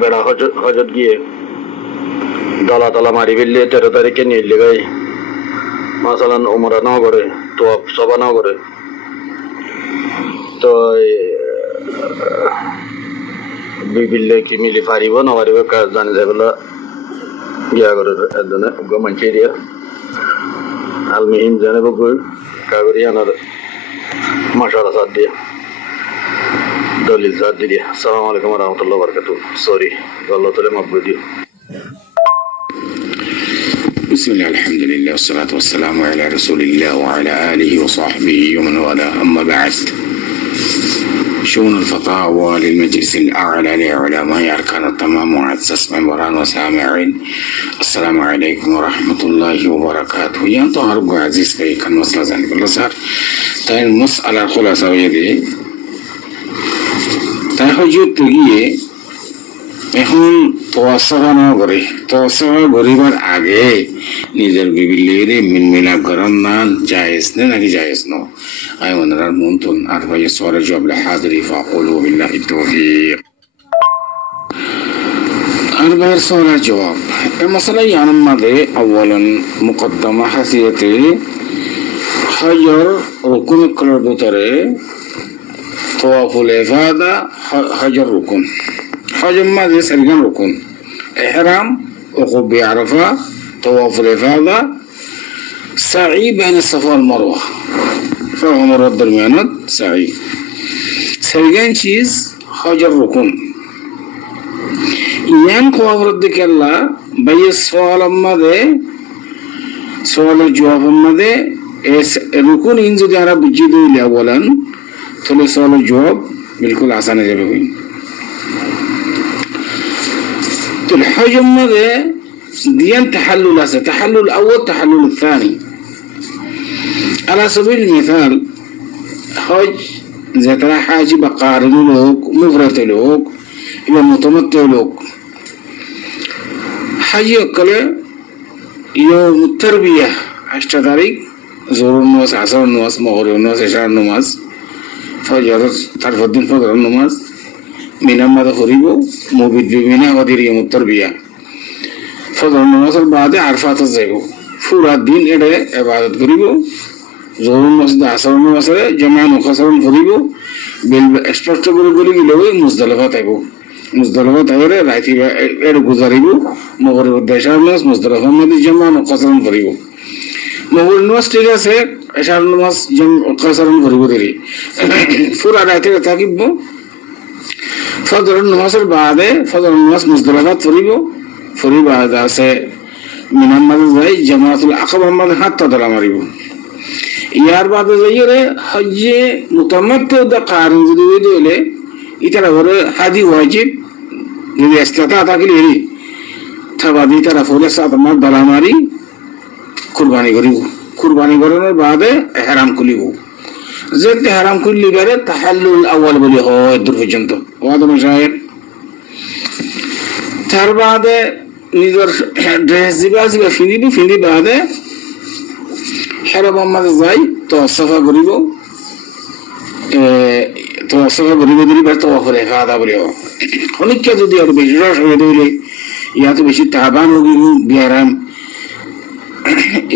বেড়া হজত গিয়ে দলা তলা মারি ফেললে 13 তারিখে নিয়ে গাই মাসালান উমরা নাও করে তো সবা নাও করে তো বিবিলে কি মিলি পারিব না পারিব জানি যাই বলে গিয়া করে এজনে গমাঞ্চে দিয়া আলমিহিম জানে বগুই কাগরি আনার মাশাআল্লাহ সাদ দিয়া দলিল সাদ দিয়া আসসালামু আলাইকুম ওয়া রাহমাতুল্লাহি ওয়া বারাকাতুহু সরি আল্লাহ তাআলা মাফ করে দিও بسم الله الحمد لله والصلاة والسلام على رسول الله وعلى آله وصحبه ومن والاه أما بعد شؤون الفتاوى للمجلس الأعلى لعلماء أركان التمام معزز ممبران وسامعين السلام عليكم ورحمة الله وبركاته يا طهر عزيز في كان مسألة زاني بالله صار تاين مسألة خلاصة ويدي تاهجد تجيه এখন তোয়াসা না করে তোয়াসা করিবার আগে নিজের বিবিলিরে মিলমিলাপ করার না জায়েজ না নাকি জায়েজ না আই ওনার মন্তন আর ভাই সরে জবাব হাজিরি ফাকুলু বিল্লাহি তাওফীক আর ভাই সরে জবাব এই মাসলা ইয়ানার মধ্যে আওয়ালান মুকদ্দমা হাসিয়াতে হাজার রুকুন করার ভিতরে তাওয়াফুল ইফাদা হাজার রুকুন حجم ماذا سرقان ركن إحرام وقوف بعرفة طواف الإفاضة سعي بين الصفا والمروة فهو مرة درميانات سعي سرقان چیز حجر ركن يان طواف ردك الله بي سوال ماذا سوال الجواب ماذا ركن إنزو دارا بجيدو إلي أولا تولي سوال الجواب بالكل عسانة جبهين الحجم ماذا ديان تحلل هذا تحلل الأول تحلل الثاني على سبيل المثال حج إذا ترى حاجي بقارن لك مفرط لك إلى متمتع لك حج يقول يوم التربية 10 تاريخ زور الناس عصر الناس مغرب الناس عشاء الناس فجر طرف الدين فجر الناس من ماذا خريبه مبيد بمنا ودير يوم التربية فضل النماز بعد عرفات الزيبو فورا الدين إده عبادت خريبه زور المسجد عصر النماز جمع مخصر خريبه بالإستراتيجي بقولي كيلوه مزدلفة تبو مزدلفة تغيره رايتي إده گزاريبو مغرب الدشار الناس مزدلفة مدي جمع مخصر خريبه مغرب الناس تيجا سه عشر النماز جمع مخصر خريبه ديري فورا رايتي تاكيبو فضل النماز بعد فضل النماز مزدلفات فريبو بعد سے من امر زي جماعت العقبہ مد حتى دل مریبو یار بعد زیرے حج متمتع د قارن دی دیلے ইতারা করে হাদি ওয়াজিব যদি ইস্তাতা থাকলে এরি তবে ইতারা ফলে সাত মাস দলা মারি কুরবানি করিব কুরবানি করার বাদে ইহরাম খুলিব যেতে ইহরাম খুললি বারে তাহাল্লুল আউয়াল বলি হয় দূর পর্যন্ত ওয়াদ মশায়ের তার বাদে নিজের ড্রেস দিবা ফিন্দি বাদে হেরা মোহাম্মদ যাই তো সাফা করিব দিলি বা তো করে ফাদা বলিও অনেককে যদি আর বেশি রস হয়ে দিলে ইয়াতে বেশি তাবান হয়ে গেল বিয়ারাম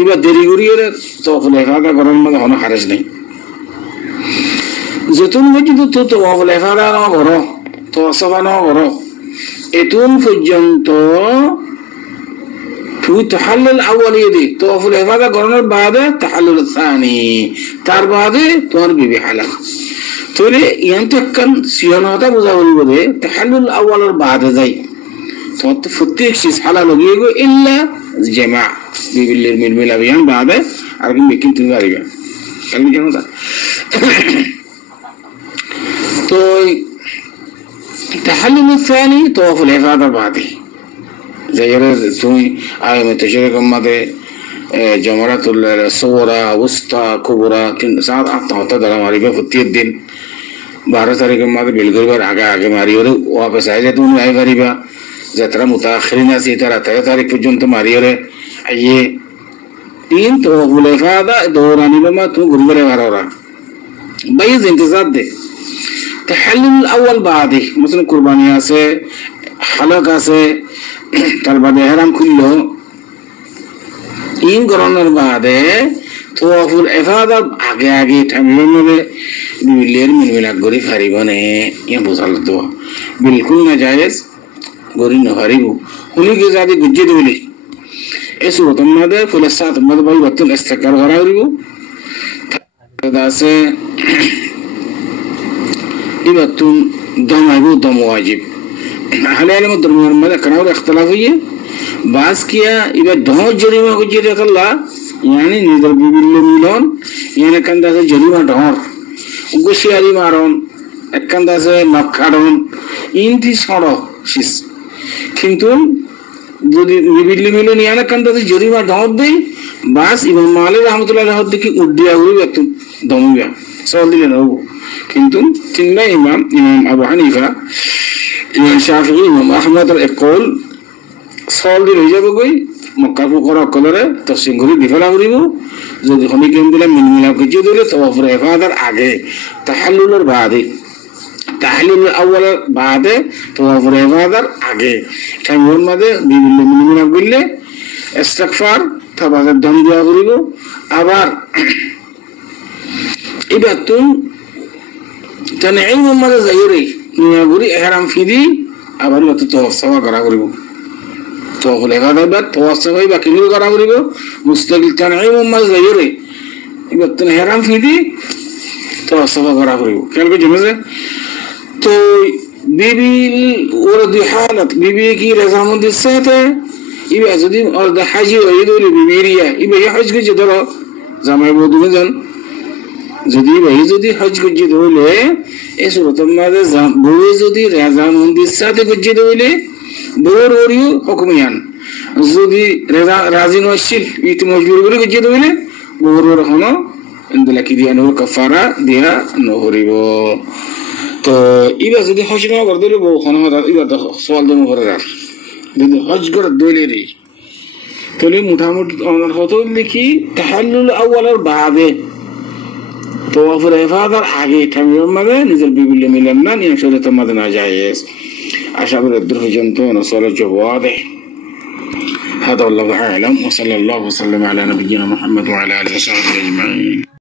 এবার দেরি করিয়ে তো ফাদা করার মধ্যে কোনো খারেজ নেই যেতুন পর্যন্ত তো ফাদা না করো তো সাফা না করো এতুন পর্যন্ত تحلل أول يدي طواف الإفاضة قرن بعد تحلل الثاني تار بعد تور بيبي حلق تولي ينتكن سياناتا بزاولي بده تحلل أول بعد زي توت فتيك شيء حلال لغيره إلا جماع بيبي الميلا بيان بعد أرجع بيكين تنغاري بيان كلام جماعة تو تحلل الثاني طواف الإفاضة بعده زيارة توي آية متشرك ماذا جمرات الصورة وسطى كبرى ساعات أعطى دلنا ماريبا فتي الدين 12 तारीख ماذا बिल्कुल बार आगे मारी और वापस आए जाते उन्हें आए करीबा जतरा मुताखिरीन ऐसी तरह 13 तारीख पर्यंत मारी और ये 3 तो बुलेफादा दौरानी बमा तू गुरुवार वारा भाई इंतजार दे তাহাল্লুল আউয়াল বাদে مثلا কুরবানি আছে, হালাক আছে, তার বাদে ইহরাম খুললো, ইন গরনের বাদে তাওয়াফুল ইফাদার আগে আগে টাইমের মধ্যে বিলের মিলমিলাক গরি ফারিব নে ইয়া বুঝাল তো বিলকুল না জায়েজ গরি না ফারিব উনি কে জাদি গুজ্জে দিবলি এই সুরতন মধ্যে ফুল সাত মধ্যে ভাই বতুল ইস্তেকার করা হইব দাসে ইবাতুন দমাইবু দম ওয়াজিব আহলে ইলম দরমিয়ান মধ্যে কানার ইখতিলাফ হইয়ে বাস কিয়া ইবা দহ জরিমা গুজ্জে রাখলা यानी निदर बिबिल्ले मिलन यानी कंदा से जरिमा ढोर गुसियारी मारन एक कंदा से नखाडन इनती सड़ो शिस किंतु যদি বিবিল্লে মিলন ইয়ানা कंदा से जरिमा ढोर दे बास इमाम मालिक रहमतुल्लाह अलैहि देखि उड्डिया हुई व्यक्ति दमिया सवाल दिले न किंतु तिन्ना इमाम अबू हनीफा इमाम शाफिई इमाम अहमद al-Aqol सवाल दिले যাবে কই মক্কা ফুকরা কলরে তফসিল করে দিফলা করিব যদি হনি কেন দিলে মিলমিলা গজি দিলে তাওয়াফুল ইফাদার আগে তাহাল্লুলের বাদে তাহাল্লুল আউয়াল বাদে তাওয়াফুল ইফাদার আগে টাইমের মধ্যে বিভিন্ন মিলমিলা করলে ইস্তিগফার তাবাদের দম দেওয়া করিব আবার ইবাতুন তানঈম মধ্যে যাইরে নিয়া গুরি ইহরাম ফিদি আবার মত তাওয়াফ সাওয়া করা করিব তাওয়াফুল ইফাদার বাদ তাওয়াফ সাওয়াই বাকি নিয়ে করা করিব মুস্তাকিল তানঈম মধ্যে যাইরে ইবাতুন ইহরাম ফিদি তাওয়াফ সাওয়া করা করিব কেন কে জমে তো বিবি ওর দুই হালত বিবি কি রাজামন্দি সাথে ইবা যদি আর হাজি হই দলি বিবিরিয়া ইবা হজ গজি ধরো জামাই বউ দুজন যদি ভাই যদি হজ গজি ধরলে এই সুরতন মাঝে বউ যদি রাজামন্দি সাথে গজি ধরলে বউর ওরিও হুকুমিয়ান যদি রাজি নছিল ইতি মজবুর করে গজি ধরলে বউর ওর হনো ইন্দলা কি দিয়া নো কাফারা দিয়া নহরিব তো ইবা যদি হজ না করে দিলে বউ হনো ইবা সওয়াল দম করে রাখ যদি হজ করে দিলে রে তাহলে মোটামুটি আমার হতো লিখি তাহাল্লুল আউয়ালের বাদে তাওয়াফুল ইফাদার আগে টাইমের মধ্যে নিজের বিবিল্লে মিলান না নিয়ে শরীয়তের মধ্যে না জায়েজ আশা করি পর্যন্ত নসলের জবাব هذا والله أعلم وصلى الله وسلم على نبينا محمد وعلى آله وصحبه أجمعين